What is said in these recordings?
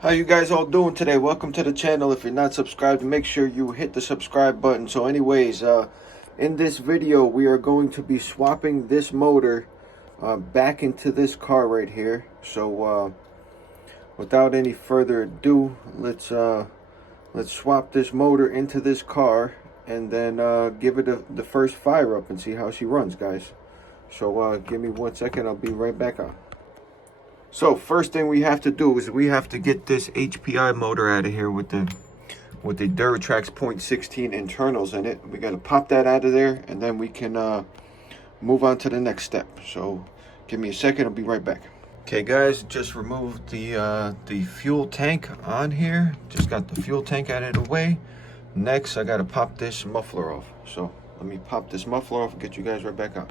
How you guys all doing today? Welcome to the channel. If you're not subscribed, make sure you hit the subscribe button. So anyways, in this video we are going to be swapping this motor back into this car right here. So without any further ado, let's swap this motor into this car and then give it the first fire up and see how she runs, guys. So give me 1 second, I'll be right back on. So first thing we have to do is we have to get this HPI motor out of here with the Duratrax 0.16 internals in it. We got to pop that out of there, and then we can move on to the next step. So give me a second, I'll be right back. Okay guys, just removed the fuel tank on here. Just got the fuel tank out of the way. Next I got to pop this muffler off. So let me pop this muffler off and get you guys right back on.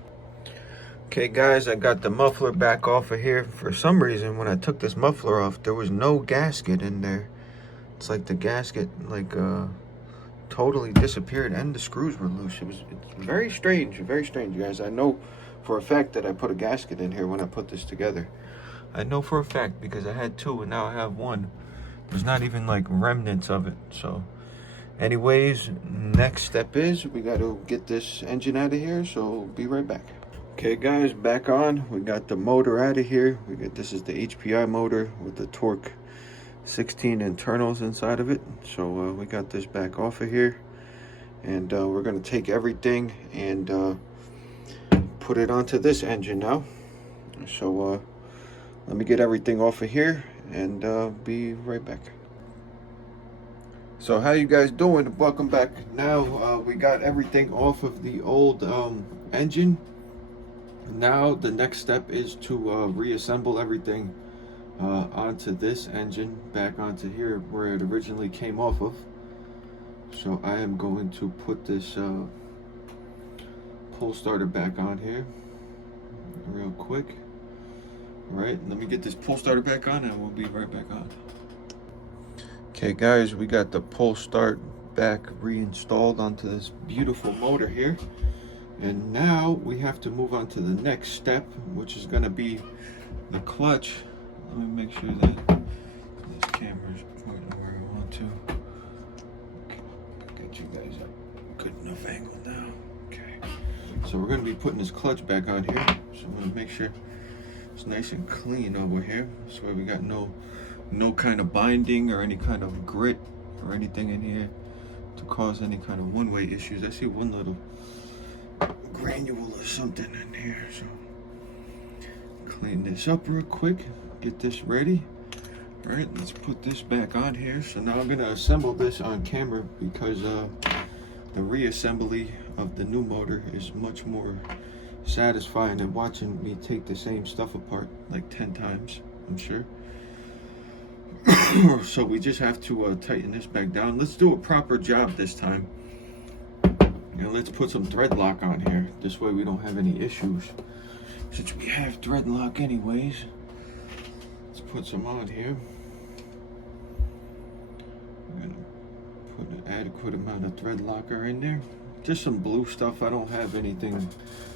Okay guys, I got the muffler back off of here. For some reason, when I took this muffler off, there was no gasket in there. It's like the gasket totally disappeared and the screws were loose. It's very strange, guys. I know for a fact that I put a gasket in here when I put this together. I know for a fact because I had two and now I have one. There's not even like remnants of it. So anyways, next step is we got to get this engine out of here. So be right back. Okay guys, back on. We got the motor out of here. This is the HPI motor with the torque 16 internals inside of it. So we got this back off of here, and we're gonna take everything and put it onto this engine now. So let me get everything off of here and be right back. So how you guys doing? Welcome back. Now we got everything off of the old engine. Now the next step is to reassemble everything onto this engine, back onto here where it originally came off of. So I am going to put this pull starter back on here real quick. All right, let me get this pull starter back on and we'll be right back on. Okay guys, we got the pull start back reinstalled onto this beautiful motor here. And now we have to move on to the next step, which is going to be the clutch. Let me make sure that this camera's pointing where I want to. Okay, get you guys up good enough angle now. Okay. So we're going to be putting this clutch back on here. So I'm going to make sure it's nice and clean over here. This way we got no kind of binding or any kind of grit or anything in here to cause any kind of one-way issues. I see one little granule or something in here, so clean this up real quick, get this ready. All right, let's put this back on here. So now I'm gonna assemble this on camera because the reassembly of the new motor is much more satisfying than watching me take the same stuff apart like 10 times, I'm sure. So we just have to tighten this back down. Let's do a proper job this time. And let's put some thread lock on here. This way we don't have any issues. Since we have thread lock anyways, let's put some on here. I'm gonna put an adequate amount of thread locker in there. Just some blue stuff. I don't have anything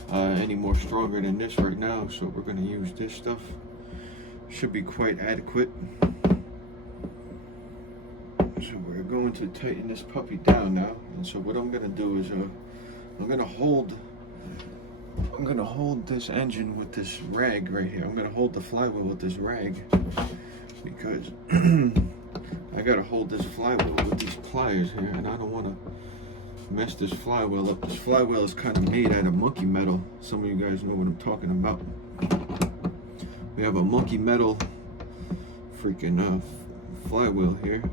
any more stronger than this right now, so we're gonna use this stuff. Should be quite adequate. So we're going to tighten this puppy down now, and so what I'm going to do is I'm going to hold this engine with this rag right here. I'm going to hold the flywheel with this rag because I got to hold this flywheel with these pliers here, and I don't want to mess this flywheel up. This flywheel is kind of made out of monkey metal. Some of you guys know what I'm talking about. We have a monkey metal freaking flywheel here.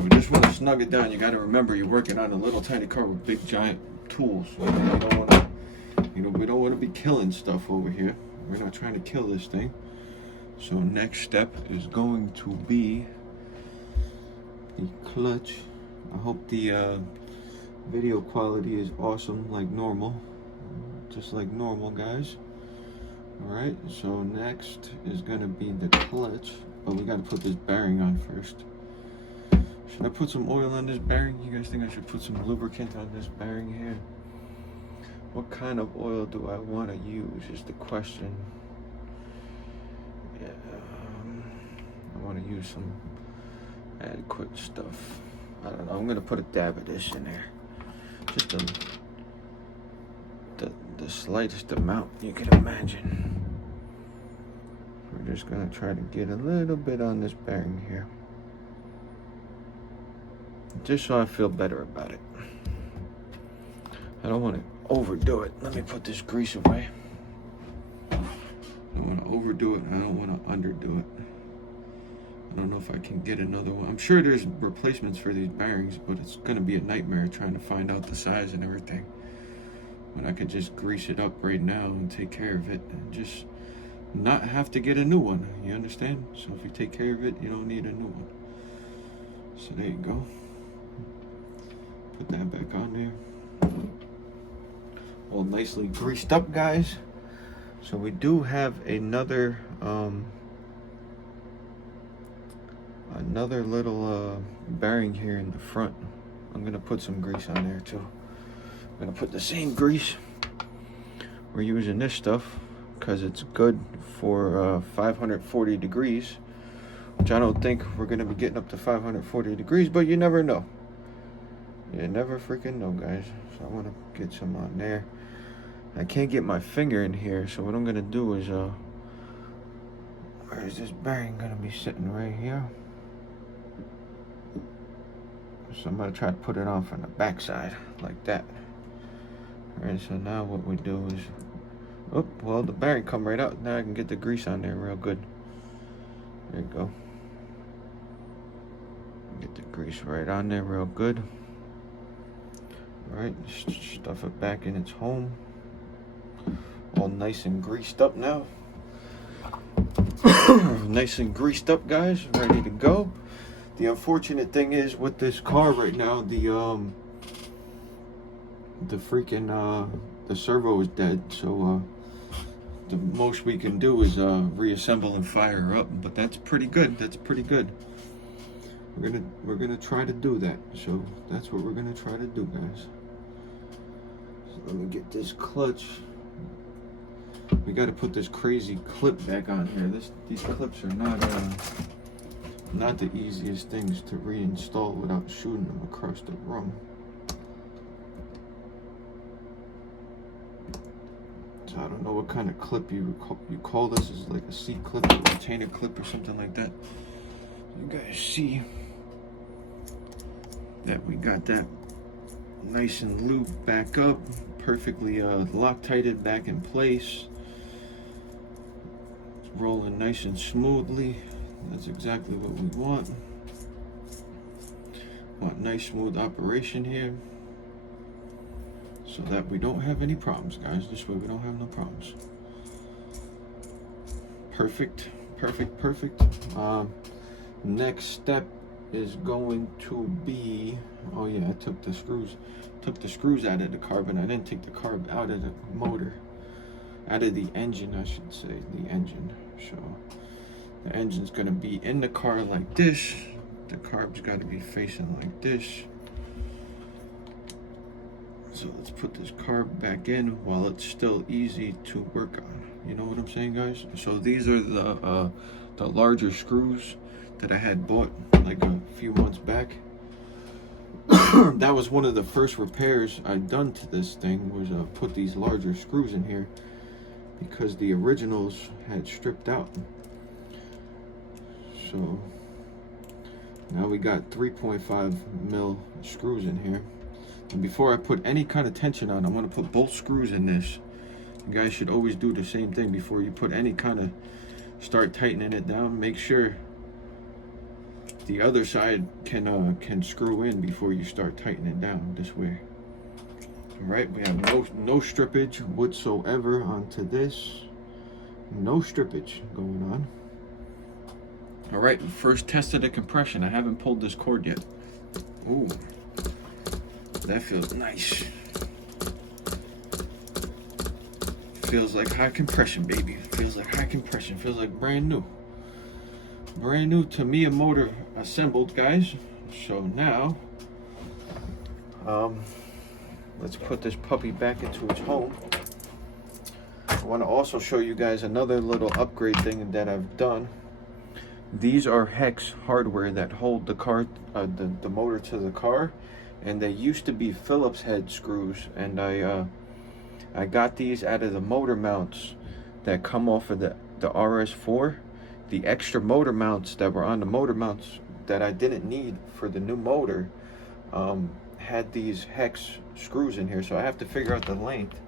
You just want to snug it down. You got to remember you're working on a little tiny car with big giant tools. So you don't want to, we don't want to be killing stuff over here. We're not trying to kill this thing. So next step is going to be the clutch. I hope the video quality is awesome, like normal, just like normal, guys. All right. So next is going to be the clutch, but we got to put this bearing on first. Should I put some oil on this bearing? You guys think I should put some lubricant on this bearing here? What kind of oil do I want to use is the question. Yeah, some adequate stuff. I don't know, I'm gonna put a dab of this in there. Just the slightest amount you can imagine. We're just gonna try to get a little bit on this bearing here. Just so I feel better about it. I don't want to overdo it. Let me put this grease away. I don't want to overdo it. I don't want to underdo it. I don't know if I can get another one. I'm sure there's replacements for these bearings, but it's going to be a nightmare trying to find out the size and everything. When I could just grease it up right now and take care of it and just not have to get a new one. You understand? So if you take care of it, you don't need a new one. So there you go. Put that back on there. All nicely greased up, guys. So we do have another little bearing here in the front. I'm gonna put some grease on there too. I'm gonna put the same grease. We're using this stuff because it's good for 540 degrees, which I don't think we're gonna be getting up to 540 degrees, but you never know. You never freaking know, guys. So I want to get some on there. I can't get my finger in here, so what I'm gonna do is where is this bearing gonna be sitting? Right here. So I'm gonna try to put it on from the back side like that. Alright, so now what we do is, oh well, the bearing come right out. Now I can get the grease on there real good. There you go. Get the grease right on there real good. Alright, stuff it back in its home. All nice and greased up now. Nice and greased up, guys, ready to go. The unfortunate thing is with this car right now, the freaking the servo is dead, so the most we can do is reassemble and fire her up, but that's pretty good. That's pretty good. We're gonna try to do that. So that's what we're gonna try to do, guys. So let me get this clutch. We got to put this crazy clip back on here. These clips are not the easiest things to reinstall without shooting them across the room. So I don't know what kind of clip you call this. Is it like a C clip or a retainer clip or something like that? You guys see that we got that nice and lubed back up, perfectly Loctited back in place. It's rolling nice and smoothly. That's exactly what we want. Want nice smooth operation here, so that we don't have any problems, guys. This way we don't have no problems. Perfect, perfect, perfect. Next step is going to be, oh yeah, I took the screws out of the carbon. I didn't take the carb out of the motor, out of the engine, I should say, the engine. So the engine's gonna be in the car like this. The carb's got to be facing like this. So let's put this carb back in while it's still easy to work on. You know what I'm saying, guys? So these are the larger screws that I had bought like a few months back. That was one of the first repairs I'd done to this thing, was put these larger screws in here because the originals had stripped out. So now we got 3.5 mil screws in here. And before I put any kind of tension on, I'm going to put both screws in this. You guys should always do the same thing before you put any kind of, start tightening it down. Make sure the other side can screw in before you start tightening it down this way. All right, we have no strippage whatsoever onto this. No strippage going on. All right, first test of the compression. I haven't pulled this cord yet. Ooh, that feels nice. Feels like high compression, baby. Feels like high compression. Feels like brand new. Brand new Tamiya motor assembled, guys. So now, let's put this puppy back into its home. I want to also show you guys another little upgrade thing that I've done. These are hex hardware that hold the car, the motor to the car, and they used to be Phillips head screws. And I got these out of the motor mounts that come off of the RS4. The extra motor mounts that were on the motor mounts that I didn't need for the new motor had these hex screws in here, so I have to figure out the length.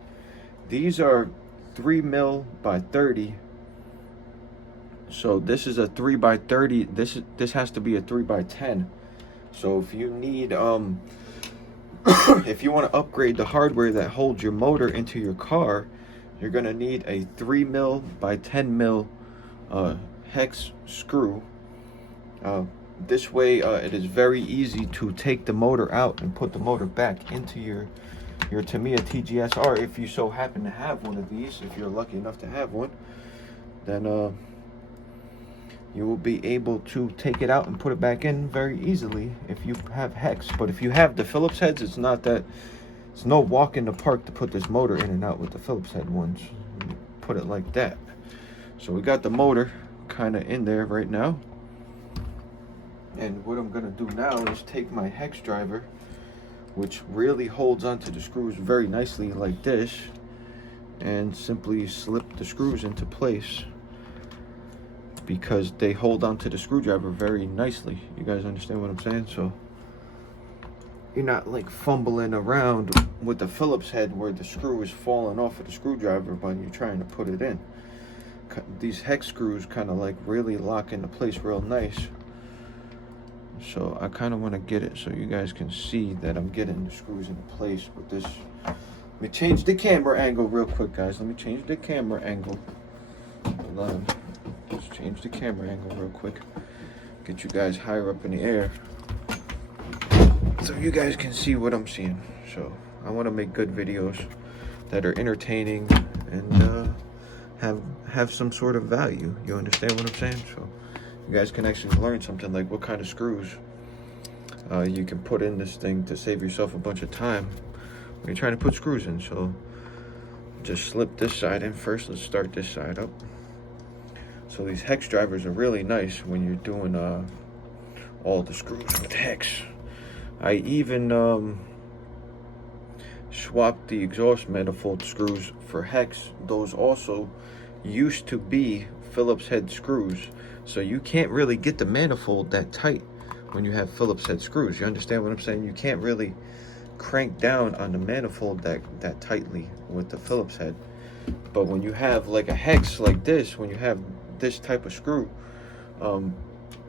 These are 3 mil by 30. So this is a 3 by 30. This has to be a 3 by 10. So if you need if you want to upgrade the hardware that holds your motor into your car, you're gonna need a 3 mil by 10 mil hex screw. This way it is very easy to take the motor out and put the motor back into your Tamiya TGS-R. If you so happen to have one of these, if you're lucky enough to have one, then you will be able to take it out and put it back in very easily if you have hex. But if you have the Phillips heads, it's no walk in the park to put this motor in and out with the Phillips head ones. Put it like that. So we got the motor kind of in there right now. And what I'm gonna do now is take my hex driver, which really holds onto the screws very nicely like this, and simply slip the screws into place, because they hold onto the screwdriver very nicely. You guys understand what I'm saying? So you're not like fumbling around with the Phillips head where the screw is falling off of the screwdriver when you're trying to put it in. These hex screws kind of like really lock into place real nice. So I kind of want to get it so you guys can see that I'm getting the screws into place with this. Let me change the camera angle real quick, guys. Let me change the camera angle. Hold on. Let's change the camera angle real quick. Get you guys higher up in the air so you guys can see what I'm seeing. So I want to make good videos that are entertaining and have some sort of value. You understand what I'm saying? So you guys can actually learn something, like what kind of screws you can put in this thing to save yourself a bunch of time when you're trying to put screws in. So just slip this side in first. Let's start this side up. So these hex drivers are really nice when you're doing all the screws with hex. I even swapped the exhaust manifold screws for hex. Those also used to be Phillips head screws, so you can't really get the manifold that tight when you have Phillips head screws. You understand what I'm saying? You can't really crank down on the manifold that tightly with the Phillips head. But when you have like a hex like this, when you have this type of screw,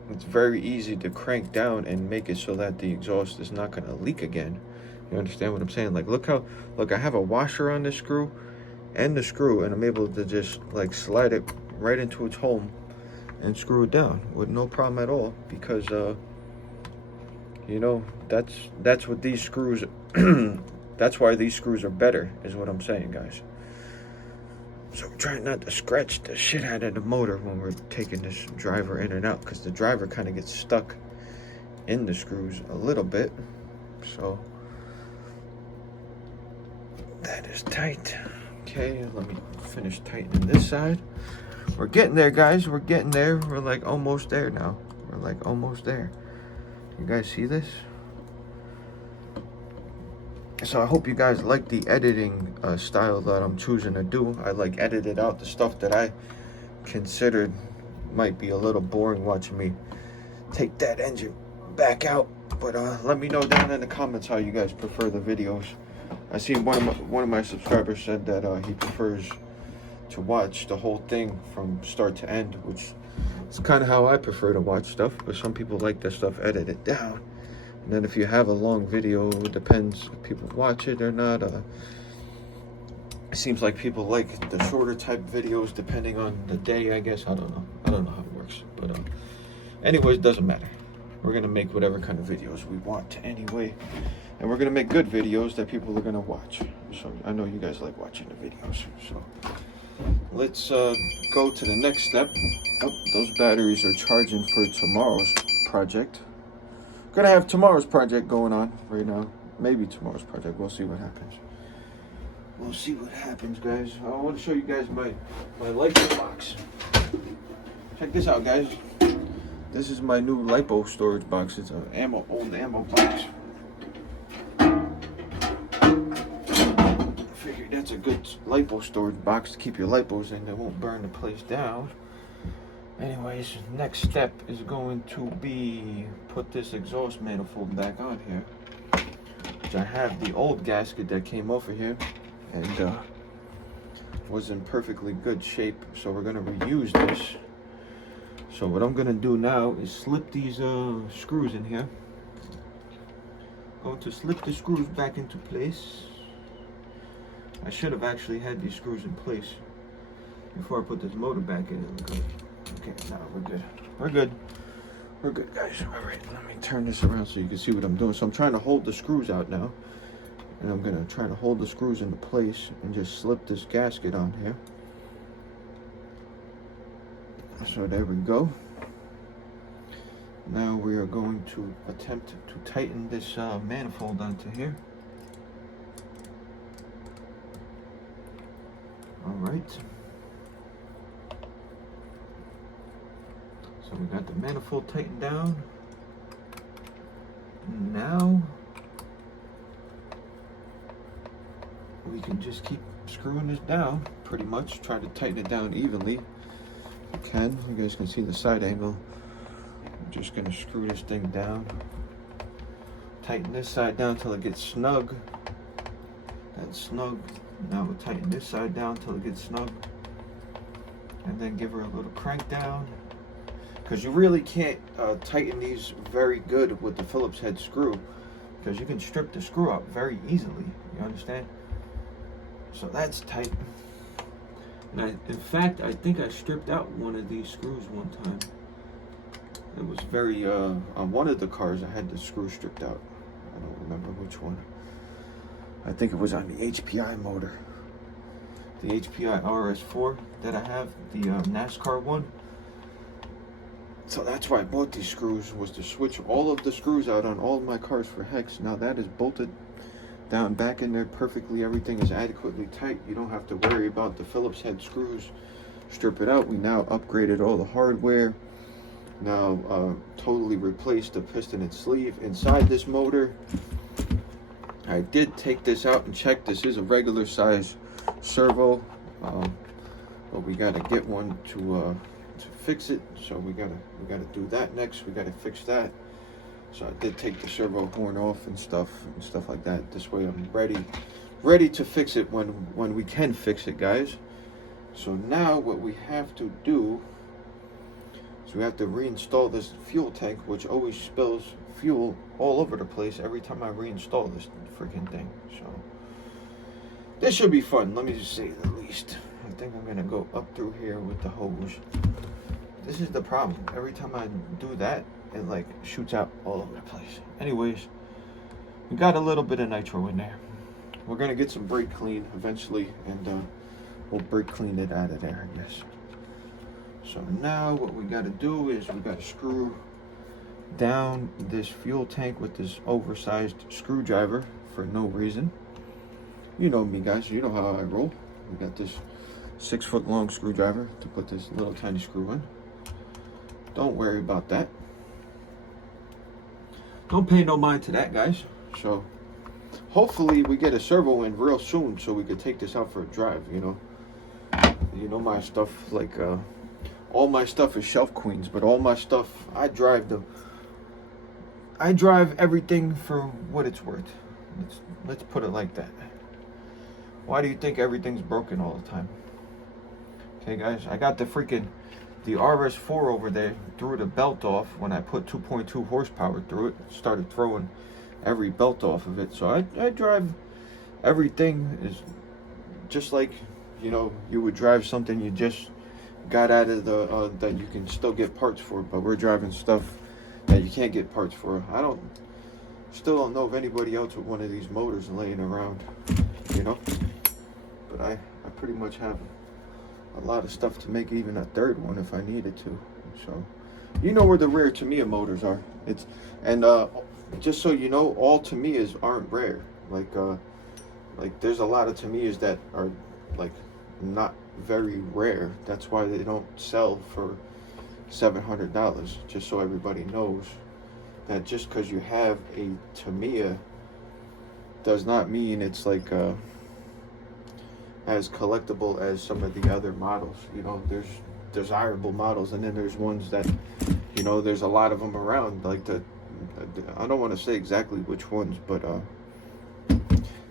it's very easy to crank down and make it so that the exhaust is not going to leak again. You understand what I'm saying? Like, look, I have a washer on this screw and the screw, and I'm able to just like slide it right into its home and screw it down with no problem at all, because you know, that's what these screws that's why these screws are better, is what I'm saying, guys. So I'm trying not to scratch the shit out of the motor when we're taking this driver in and out, because the driver kind of gets stuck in the screws a little bit. So that is tight. Okay, let me finish tightening this side. We're getting there, guys. We're getting there. We're like almost there now. We're like almost there. You guys see this? So I hope you guys like the editing style that I'm choosing to do. I like edited out the stuff that I considered might be a little boring, watching me take that engine back out. But let me know down in the comments how you guys prefer the videos. I see one of my subscribers said that he prefers to watch the whole thing from start to end, which is kind of how I prefer to watch stuff. But some people like their stuff edited down. And then if you have a long video, it depends if people watch it or not. It seems like people like the shorter type videos depending on the day, I guess. I don't know how it works. But anyways, it doesn't matter. We're going to make whatever kind of videos we want anyway. And we're going to make good videos that people are going to watch. So I know you guys like watching the videos. So let's go to the next step. Oh, those batteries are charging for tomorrow's project. Gonna have tomorrow's project going on right now. Maybe tomorrow's project. We'll see what happens. We'll see what happens, guys. I want to show you guys my light box. Check this out, guys. This is my new lipo storage box. It's an old ammo box. I figured that's a good lipo storage box to keep your lipos in. They won't burn the place down. Anyways, next step is going to be put this exhaust manifold back on here. Which I have the old gasket that came off of here and was in perfectly good shape. So we're gonna reuse this. So what I'm gonna do now is slip these screws in here. Going to slip the screws back into place. I should have actually had these screws in place before I put this motor back in. Okay, now we're good. We're good. We're good, guys. All right, let me turn this around so you can see what I'm doing. So I'm trying to hold the screws out now. And I'm gonna try to hold the screws into place and just slip this gasket on here. So there we go. Now we are going to attempt to tighten this manifold onto here. All right. So we got the manifold tightened down. Now we can just keep screwing this down, pretty much. Try to tighten it down evenly. You guys can see the side angle. I'm just gonna screw this thing down. Tighten this side down till it gets snug. That's snug. Now we'll tighten this side down till it gets snug. And then give her a little crank down. Because you really can't tighten these very good with the Phillips head screw. Because you can strip the screw out very easily. You understand? So that's tight. And in fact, I think I stripped out one of these screws one time. It was very, on one of the cars I had the screw stripped out. I don't remember which one. I think it was on the HPI motor. The HPI RS4 that I have, the NASCAR one. So that's why I bought these screws, was to switch all of the screws out on all of my cars for hex. Now that is bolted down back in there perfectly. Everything is adequately tight. You don't have to worry about the Phillips head screws. Strip it out. We now upgraded all the hardware. Now totally replaced the piston and sleeve inside this motor. I did take this out and check. This is a regular size servo, but we got to get one to fix it. So we gotta do that next. We gotta fix that. So I did take the servo horn off and stuff like that. This way I'm ready to fix it when we can fix it, guys. So now what we have to do is we have to reinstall this fuel tank, which always spills fuel all over the place every time I reinstall this freaking thing. So this should be fun, let me just say the least. I think I'm gonna go up through here with the hose. This is the problem. Every time I do that, it like shoots out all over the place. Anyways, we got a little bit of nitro in there. We're gonna get some brake clean eventually, and we'll brake clean it out of there, I guess. So now what we gotta do is we gotta screw down this fuel tank with this oversized screwdriver for no reason. You know me, guys, you know how I roll. We got this 6-foot long screwdriver to put this little tiny screw in. Don't worry about that. Don't pay no mind to that, guys. So hopefully we get a servo in real soon so we could take this out for a drive, you know my stuff, like all my stuff is shelf queens, but all my stuff, I drive everything for what it's worth. Let's put it like that. Why do you think everything's broken all the time? Okay, guys, I got the RS4 over there, threw the belt off when I put 2.2 horsepower through it. Started throwing every belt off of it. So I drive everything is just like, you would drive something you just got out of the that you can still get parts for, but we're driving stuff that you can't get parts for. Still don't know of anybody else with one of these motors laying around, but I pretty much have a lot of stuff to make even a third one if I needed to. So you know where the rare Tamiya motors are. Just so you know, all Tamiyas aren't rare. Like there's a lot of Tamiyas that are like not very rare. That's why they don't sell for $700. Just so everybody knows that just because you have a Tamiya does not mean it's like as collectible as some of the other models. You know, there's desirable models, and then there's ones that, you know, there's a lot of them around, like I don't want to say exactly which ones, but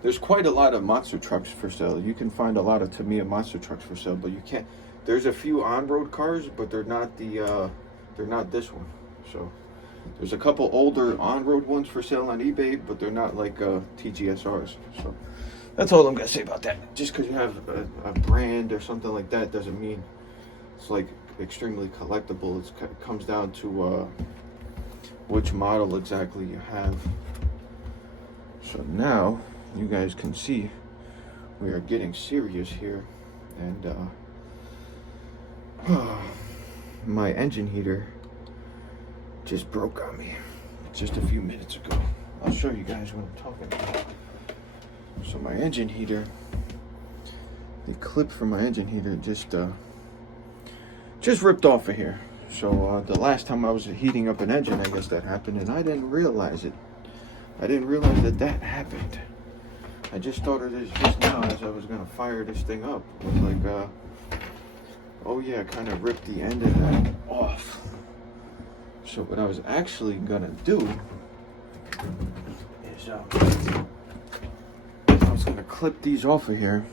there's quite a lot of monster trucks for sale. You can find a lot of Tamiya monster trucks for sale, but you can't, there's a few on-road cars, but they're not this one. So there's a couple older on-road ones for sale on eBay, but they're not like TGS-Rs. So that's all I'm gonna say about that. Just because you have a brand or something like that doesn't mean it's like extremely collectible. It comes down to which model exactly you have. So now you guys can see we are getting serious here, and my engine heater just broke on me just a few minutes ago. I'll show you guys what I'm talking about. So my engine heater, the clip for my engine heater just ripped off of here. So the last time I was heating up an engine, I guess that happened, and I didn't realize it. I didn't realize that happened. I just thought of this just now as I was gonna fire this thing up. It was like, oh yeah, kind of ripped the end of that off. So what I was actually gonna do is I was gonna clip these off of here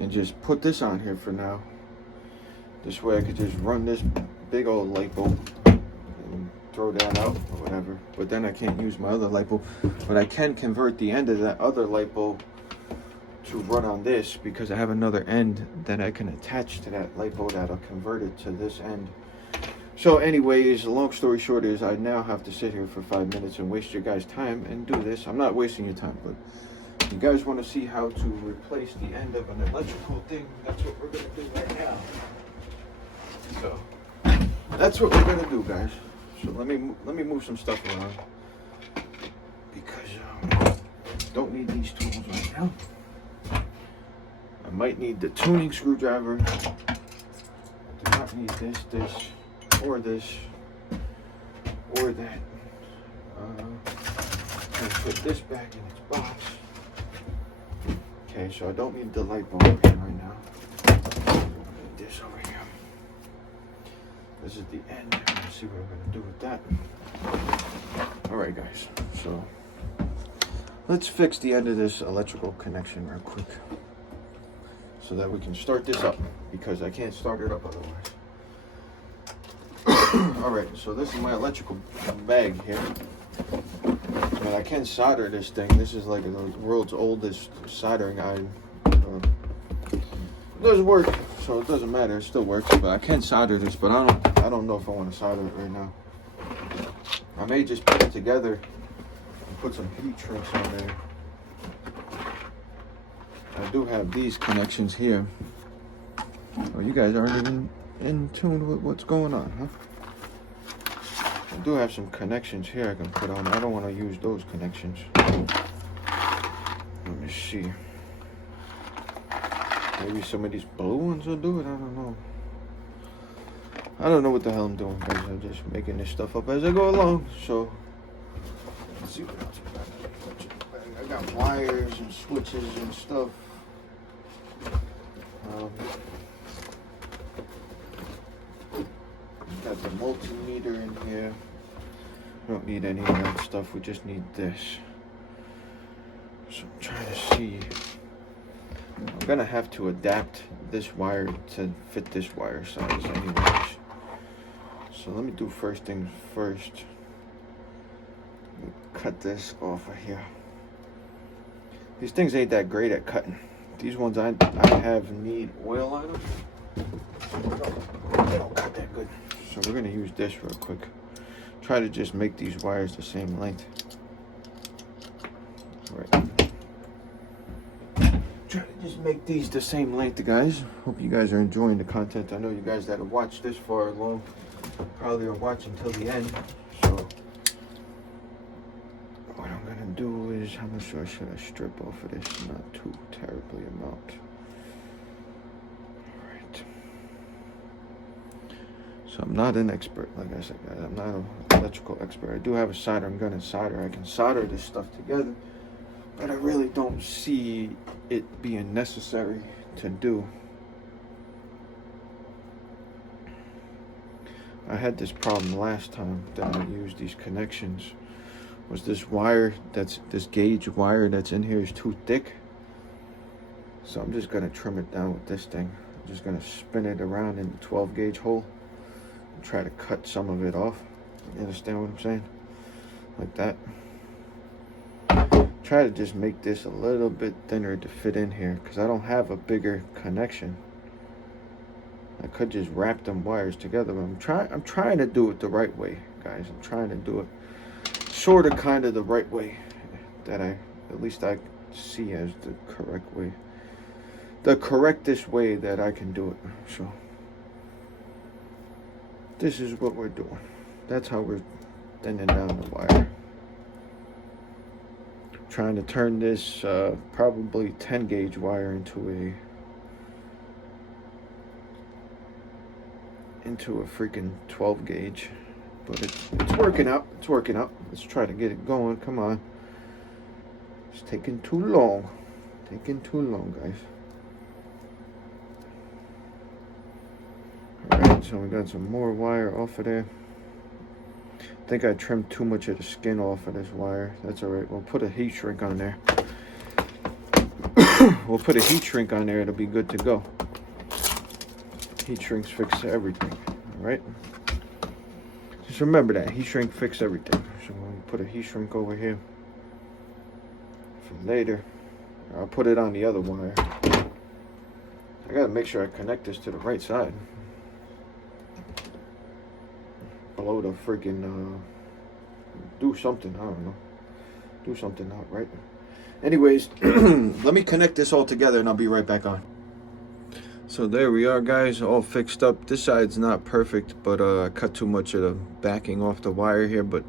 and just put this on here for now. This way I could just run this big old light bulb and throw that out or whatever. But then I can't use my other light bulb. But I can convert the end of that other light bulb to run on this, because I have another end that I can attach to that light bulb that'll convert it to this end. So anyways, long story short is I now have to sit here for 5 minutes and waste your guys' time and do this. I'm not wasting your time, but if you guys want to see how to replace the end of an electrical thing, that's what we're going to do right now. So that's what we're going to do, guys. So let me move some stuff around, because don't need these tools right now. I might need the tuning screwdriver. I do not need this, or this, or that. And put this back in its box. Okay, so I don't need the light bulb right now. I need this over here. This is the end. Let's see what I'm gonna do with that. All right, guys. So let's fix the end of this electrical connection real quick, so that we can start this up, because I can't start it up otherwise. Alright, so this is my electrical bag here. And I can solder this thing. This is like the world's oldest soldering iron. It doesn't work, so it doesn't matter. It still works, but I can solder this, but I don't know if I want to solder it right now. I may just put it together and put some heat shrinks on there. I do have these connections here. Oh, you guys aren't even in tune with what's going on, huh? I do have some connections here I can put on. I don't want to use those connections. Let me see. Maybe some of these blue ones will do it. I don't know. I don't know what the hell I'm doing, guys. I'm just making this stuff up as I go along. So let's see what else I got wires and switches and stuff. Got the multimeter in here. We don't need any of that stuff. We just need this. So I'm trying to see. I'm gonna have to adapt this wire to fit this wire size anyways. So let me do first things first. Cut this off of here. These things ain't that great at cutting. These ones I have need oil on them. They don't cut that good. So we're gonna use this real quick. Try to just make these wires the same length. All right. Try to just make these the same length, guys. Hope you guys are enjoying the content. I know you guys that have watched this far along probably are watching till the end. So what I'm gonna do is, how much should I strip off of this? Not too terribly amount. So I'm not an expert, like I said, guys. I'm not an electrical expert. I do have a soldering gun and solder. I can solder this stuff together, but I really don't see it being necessary to do. I had this problem last time that I used these connections. Was this wire, this gauge wire that's in here is too thick. So I'm just gonna trim it down with this thing. I'm just gonna spin it around in the 12 gauge hole and try to cut some of it off. You understand what I'm saying? Like that. Try to just make this a little bit thinner to fit in here, because I don't have a bigger connection. I could just wrap them wires together, but I'm trying to do it the right way, guys. I'm trying to do it sort of kind of the right way that at least I see as the correct way. The correctest way that I can do it. So this is what we're doing. That's how we're thinning down the wire. Trying to turn this probably 10 gauge wire into a freaking 12 gauge, but it's working out. It's working out. Let's try to get it going. Come on. It's taking too long. Taking too long, guys. Alright, so we got some more wire off of there. I think I trimmed too much of the skin off of this wire. That's alright. We'll put a heat shrink on there. We'll put a heat shrink on there. It'll be good to go. Heat shrinks fix everything. Alright? Just remember that. Heat shrink fix everything. So we'll put a heat shrink over here for later. I'll put it on the other wire. I gotta make sure I connect this to the right side. Blow the freaking do something, I don't know. Do something out, right? Anyways, let me connect this all together and I'll be right back on. So there we are, guys, all fixed up. This side's not perfect, but I cut too much of the backing off the wire here, but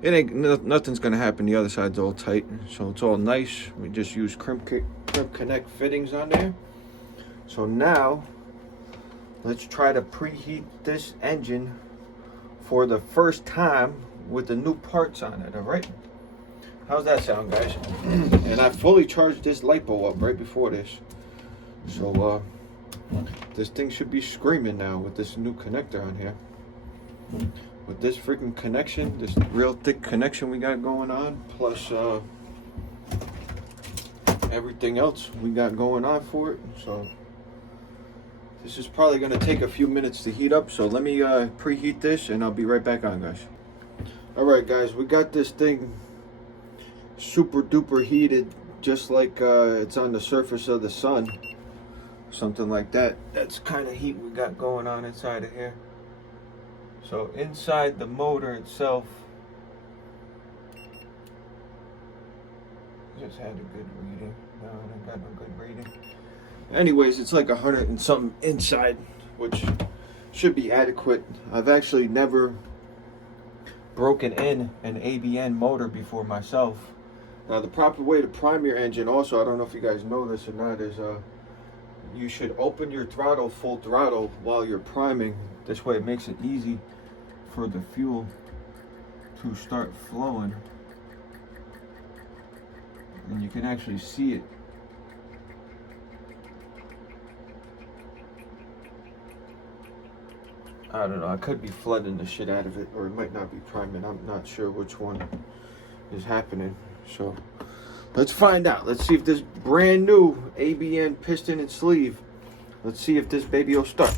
it ain't nothing's gonna happen. The other side's all tight, so it's all nice. We just use crimp connect fittings on there. So now let's try to preheat this engine for the first time with the new parts on it. All right, how's that sound, guys? And I fully charged this LiPo up right before this, so this thing should be screaming now with this new connector on here. With this freaking connection, this real thick connection we got going on, plus everything else we got going on for it. So this is probably going to take a few minutes to heat up. So let me preheat this and I'll be right back on, guys. All right, guys, we got this thing super duper heated, just like it's on the surface of the sun. Something like that. That's kind of heat we got going on inside of here. So inside the motor itself, just had a good reading. No, I got no good reading. Anyways, it's like 100 and something inside, which should be adequate. I've actually never broken in an ABN motor before myself. Now, the proper way to prime your engine also, I don't know if you guys know this or not, is you should open your throttle full throttle while you're priming. This way it makes it easy for the fuel to start flowing. And you can actually see it. I don't know, I could be flooding the shit out of it, or it might not be priming. I'm not sure which one is happening. So let's find out. Let's see if this brand new ABN piston and sleeve, let's see if this baby will start.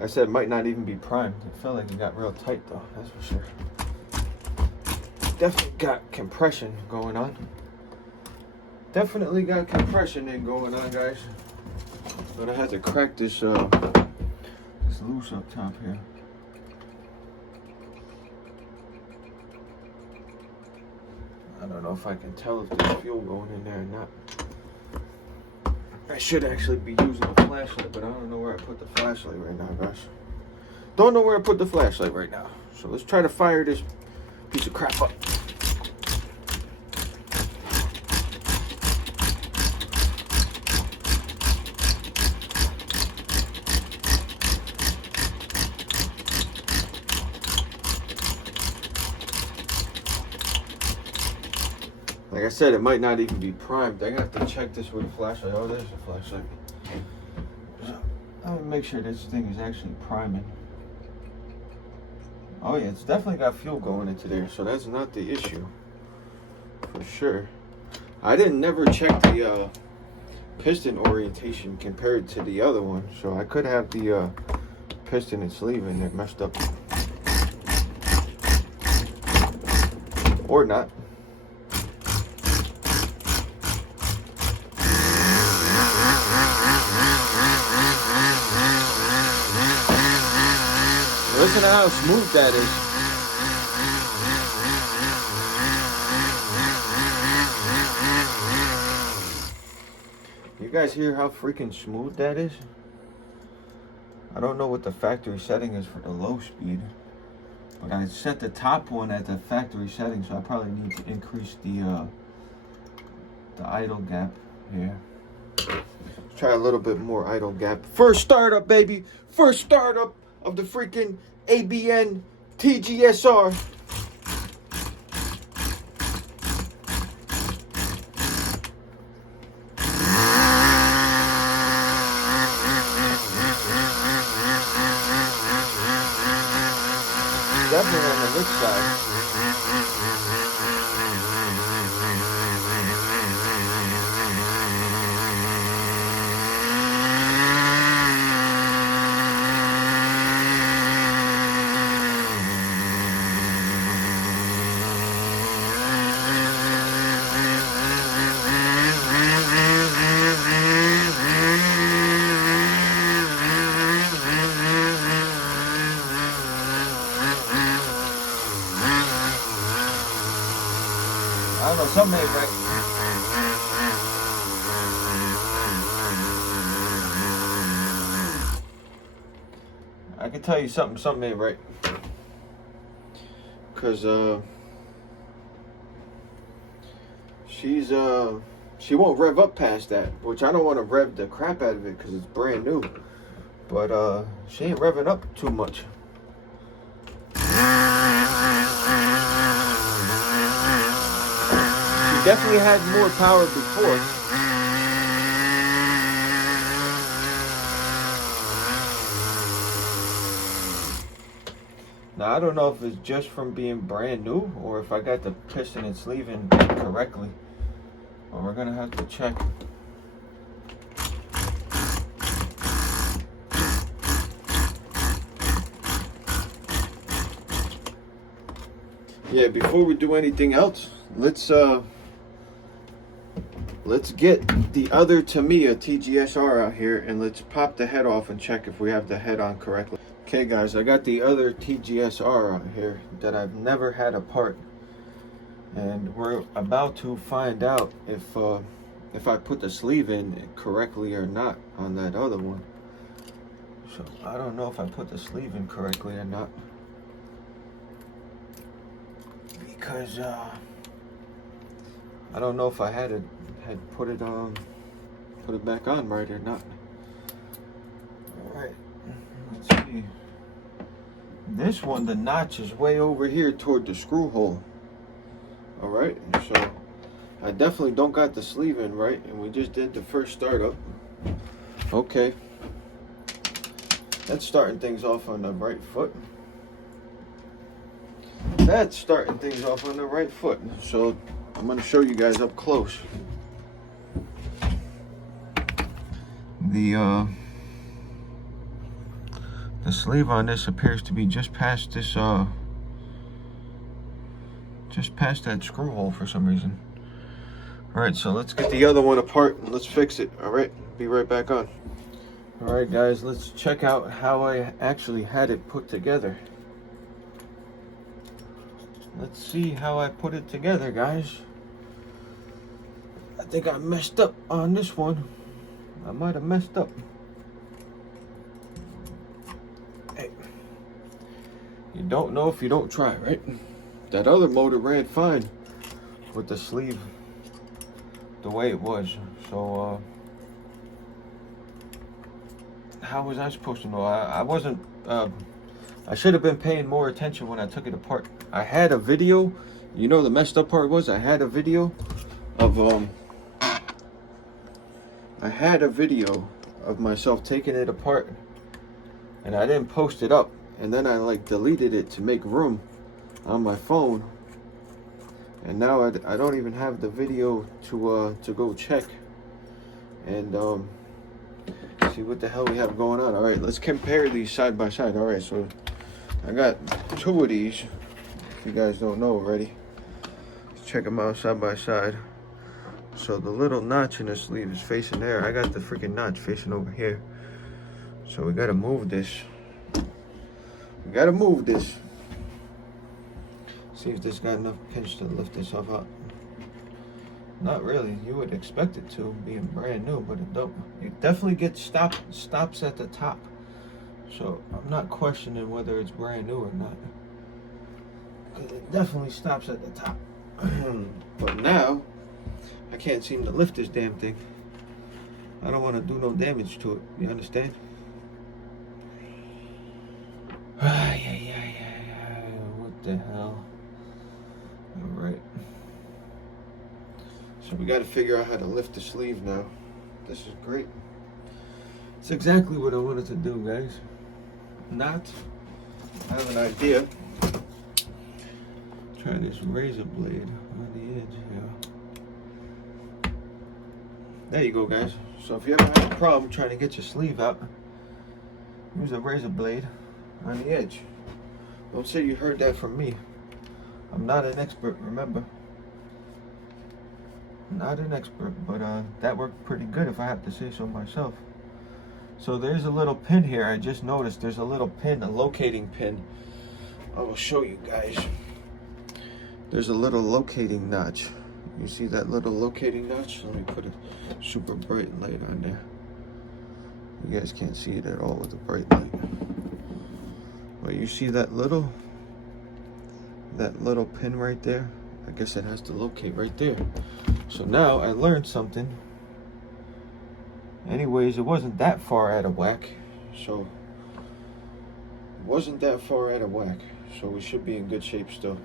I said it might not even be primed. It felt like it got real tight though, that's for sure. Definitely got compression going on. Definitely got compression in going on, guys. But I had to crack this this loose up top here. I don't know if I can tell if there's fuel going in there or not. I should actually be using a flashlight, but I don't know where I put the flashlight right now, guys. Don't know where I put the flashlight right now. So let's try to fire this piece of crap up. I said, it might not even be primed. I have to check this with a flashlight. Oh, there's a flashlight. I'll make sure this thing is actually priming. Oh yeah, it's definitely got fuel going into there, so that's not the issue for sure. I never check the piston orientation compared to the other one, so I could have the piston and sleeve in there messed up, or not. Listen to how smooth that is. You guys hear how freaking smooth that is? I don't know what the factory setting is for the low speed, but I set the top one at the factory setting, so I probably need to increase the idle gap here. Let's try a little bit more idle gap. First startup, baby. First startup of the freaking ABN TGS-R. Definitely on the rich side. I don't know, something ain't right. I can tell you something ain't right. Cause she won't rev up past that, which I don't want to rev the crap out of it because it's brand new. But she ain't revving up too much. Definitely had more power before. Now I don't know if it's just from being brand new or if I got the piston and sleeve in correctly. But we're gonna have to check. Yeah, before we do anything else, let's get the other Tamiya TGS-R out here and let's pop the head off and check if we have the head on correctly. Okay guys, I got the other TGS-R out here that I've never had apart, and we're about to find out if I put the sleeve in correctly or not on that other one. So I don't know if I put the sleeve in correctly or not, because I don't know if I had put it back on right or not. All right, let's see. This one, the notch is way over here toward the screw hole. All right, so I definitely don't got the sleeve in right, and we just did the first startup. Okay, that's starting things off on the right foot. That's starting things off on the right foot. So I'm going to show you guys up close. The sleeve on this appears to be just past this just past that screw hole for some reason. All right, so let's get the other one apart and let's fix it. All right, be right back on. All right guys, let's check out how I actually had it put together. Let's see how I put it together, guys. I think I messed up on this one. I might have messed up. Hey, you don't know if you don't try, right? That other motor ran fine with the sleeve the way it was. So how was I supposed to know? I wasn't I should have been paying more attention when I took it apart. I had a video. You know, the messed up part was I had a video of I had a video of myself taking it apart, and I didn't post it up, and then I like deleted it to make room on my phone, and now I don't even have the video to go check and see what the hell we have going on. All right, let's compare these side by side. All right, so I got two of these, if you guys don't know already. Let's check them out side by side. So the little notch in the sleeve is facing there. I got the freaking notch facing over here. So we gotta move this. We gotta move this. See if this got enough pinch to lift this off up. Not really. You would expect it to, being brand new, but it don't. It definitely gets stops at the top. So I'm not questioning whether it's brand new or not. It definitely stops at the top. But now I can't seem to lift this damn thing. I don't want to do no damage to it. You understand? What the hell? Alright. So we got to figure out how to lift the sleeve now. This is great. It's exactly what I wanted to do, guys. Not have an idea. Try this razor blade on the edge here. There you go, guys. So if you ever have a problem trying to get your sleeve out, use a razor blade on the edge. Don't say you heard that from me. I'm not an expert, remember. Not an expert, but that worked pretty good if I have to say so myself. So there's a little pin here. I just noticed there's a little pin, a locating pin. I will show you guys. There's a little locating notch. You see that little locating notch? Let me put a super bright light on there. You guys can't see it at all with a bright light. But you see that little pin right there? I guess it has to locate right there. So now I learned something. Anyways, it wasn't that far out of whack. So it wasn't that far out of whack. So we should be in good shape still.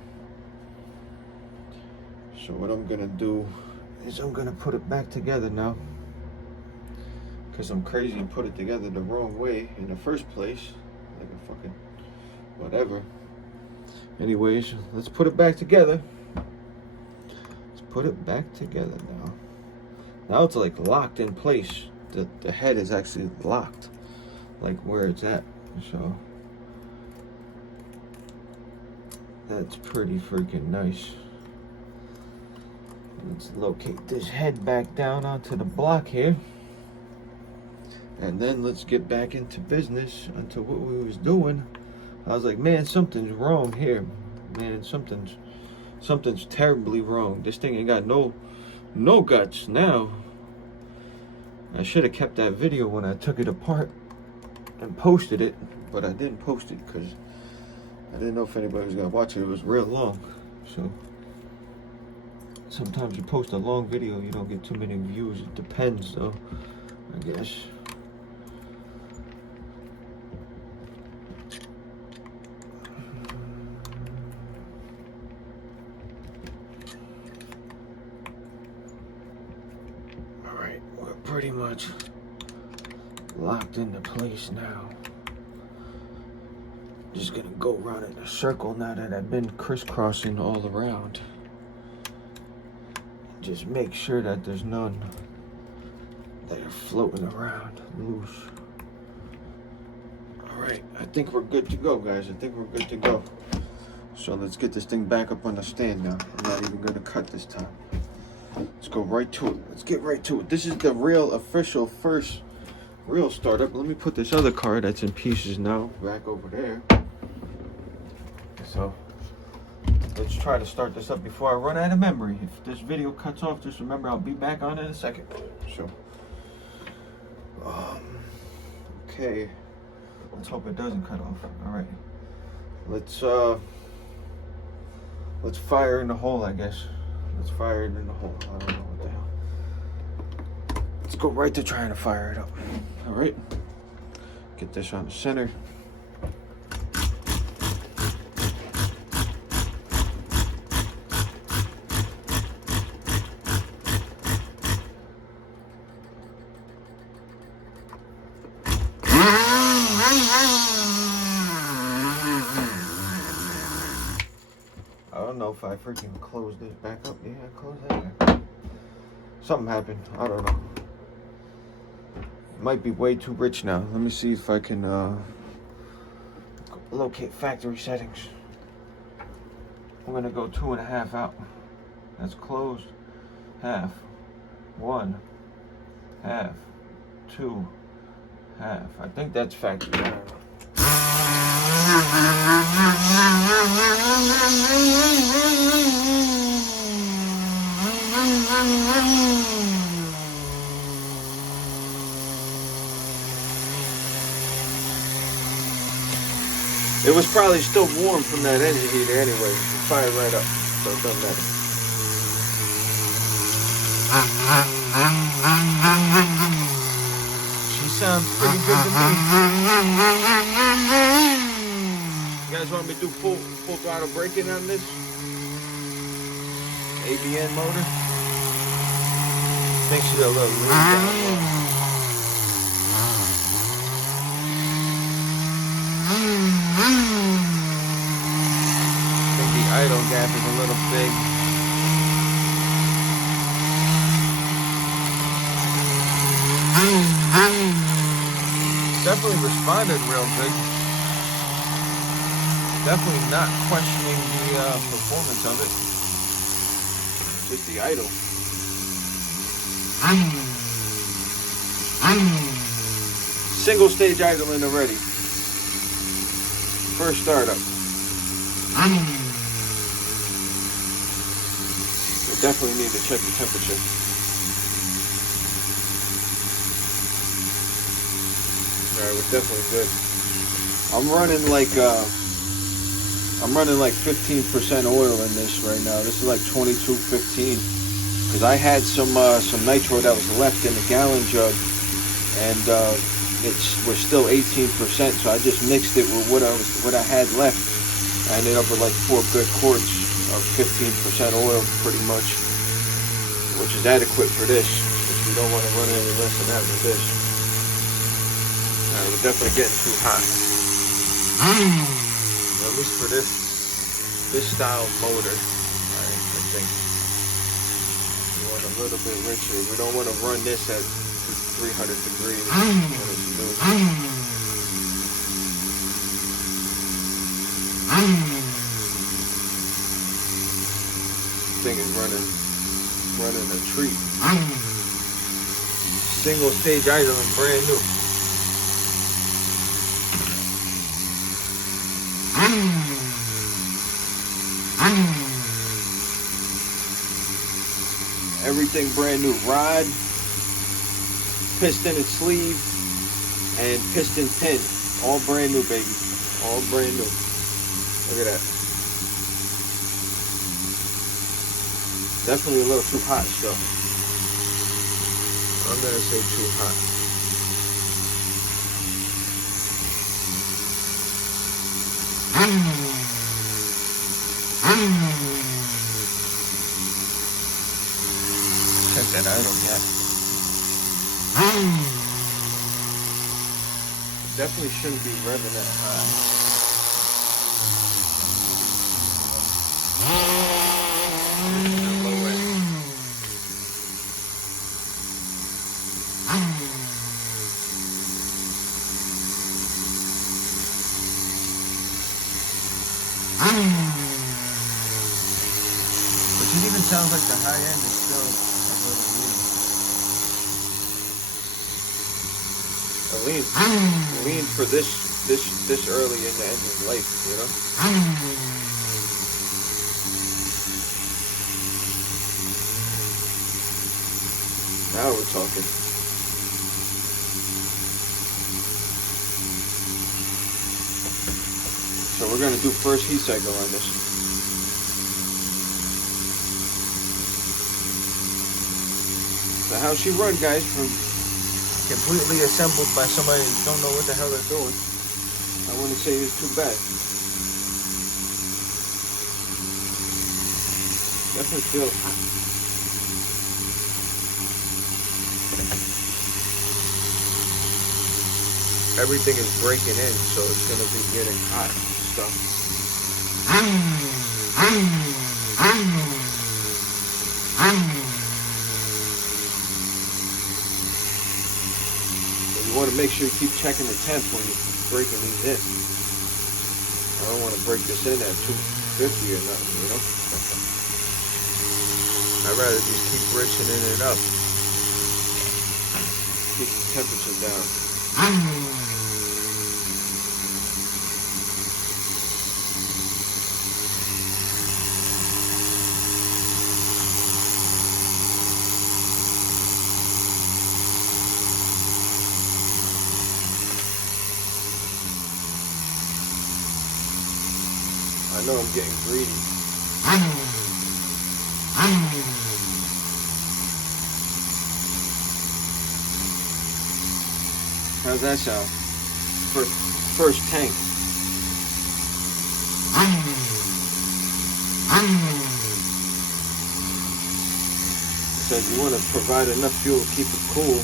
So what I'm gonna do is I'm gonna put it back together now, because I'm crazy and put it together the wrong way in the first place. Like a fucking whatever. Anyways, let's put it back together. Let's put it back together now. Now it's like locked in place. The head is actually locked, like where it's at. So that's pretty freaking nice. Let's locate this head back down onto the block here. And then let's get back into business, onto what we was doing. I was like, man, something's wrong here. Man, something's terribly wrong. This thing ain't got no guts now. I should have kept that video when I took it apart and posted it, but I didn't post it because I didn't know if anybody was gonna watch it. It was real long. So sometimes you post a long video, you don't get too many views. It depends though, I guess. Alright, we're pretty much locked into place now. Just gonna go around in a circle now that I've been crisscrossing all around. Just make sure that there's none that are floating around loose. Alright, I think we're good to go, guys. I think we're good to go. So let's get this thing back up on the stand now. I'm not even gonna cut this time. Let's go right to it. Let's get right to it. This is the real official first real startup. Let me put this other car that's in pieces now back over there. So let's try to start this up before I run out of memory. If this video cuts off, just remember I'll be back on in a second. So okay, let's hope it doesn't cut off. All right, let's fire in the hole, I guess. Let's fire it in the hole. I don't know what the hell. Let's go right to trying to fire it up. All right, get this on the center. I don't know if I freaking closed this back up. Yeah, I closed that back up. Something happened. I don't know. It might be way too rich now. Let me see if I can locate factory settings. I'm gonna go 2.5 out. That's closed. Half. 1. Half. 2. Half. I think that's factory. I don't know. It was probably still warm from that engine heater anyway. Fired right up, so it doesn't matter. She sounds pretty good to me. You guys want me to do full throttle braking on this? ABN motor? Makes it a little lean down. Idle gap is a little big. Definitely responded real good. Definitely not questioning the performance of it. Just the idle. Single stage idling already. First startup. Definitely need to check the temperature. Alright, we're definitely good. I'm running like 15% oil in this right now. This is like 22.15 because I had some nitro that was left in the gallon jug, and we're still 18%. So I just mixed it with what I had left. I ended up with like 4 good quarts of 15% oil, pretty much, which is adequate for this, because we don't want to run any less than that with this. Alright, we're definitely getting too hot. At least for this style motor. Alright, I think we want a little bit richer. We don't want to run this at 300 degrees when it's new. Thing is running a treat. Single stage idling, brand new. Everything brand new. Rod, piston and sleeve, and piston pin. All brand new, baby. All brand new. Look at that. Definitely a little too hot still. I'm gonna say too hot. Check that idle gap. Definitely shouldn't be revving that high. But it even sounds like the high end is still a little lean for this early in the engine's life, you know? Now we're talking. So we're going to do first heat cycle on this. So how she run, guys, from completely assembled by somebody who don't know what the hell they're doing. I wouldn't say it's too bad. Definitely feels hot. everything is breaking in, so it's gonna be getting hot and stuff. So you want to make sure you keep checking the temps when you're breaking these in. I don't want to break this in at 250 or nothing, you know? I'd rather just keep richening it up. Keep the temperature down. I know I'm getting greedy. How's that sound? First tank. So you want to provide enough fuel to keep it cool.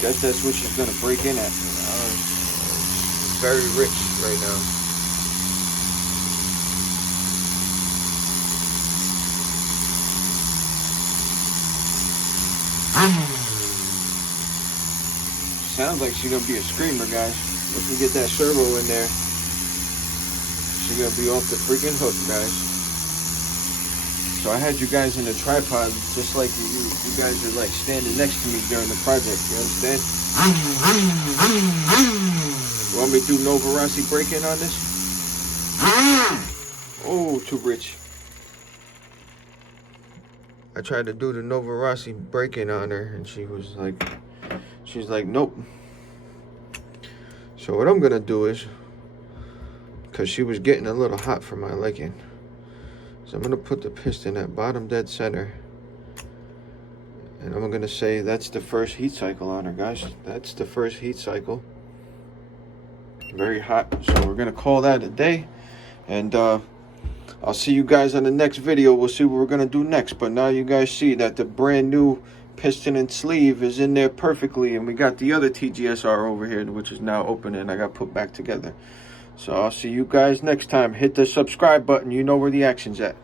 Guess that's what she's gonna break in at. Very rich right now. Sounds like she's gonna be a screamer, guys. Once we get that servo in there, she's gonna be off the freaking hook, guys. So I had you guys in the tripod, just like you guys are like standing next to me during the project. You understand? You want me to do Novarasi break-in on this? Oh, too rich. I tried to do the Novarasi break-in on her, and she's like, nope. So what I'm gonna do is, because she was getting a little hot for my liking, so I'm gonna put the piston at bottom dead center, and I'm gonna say that's the first heat cycle on her, guys. That's the first heat cycle. Very hot, so we're gonna call that a day, and I'll see you guys on the next video. We'll see what we're gonna do next, but now you guys see that the brand new piston and sleeve is in there perfectly, and we got the other TGS-R over here, which is now open and I got put back together. So I'll see you guys next time. Hit the subscribe button. You know where the action's at.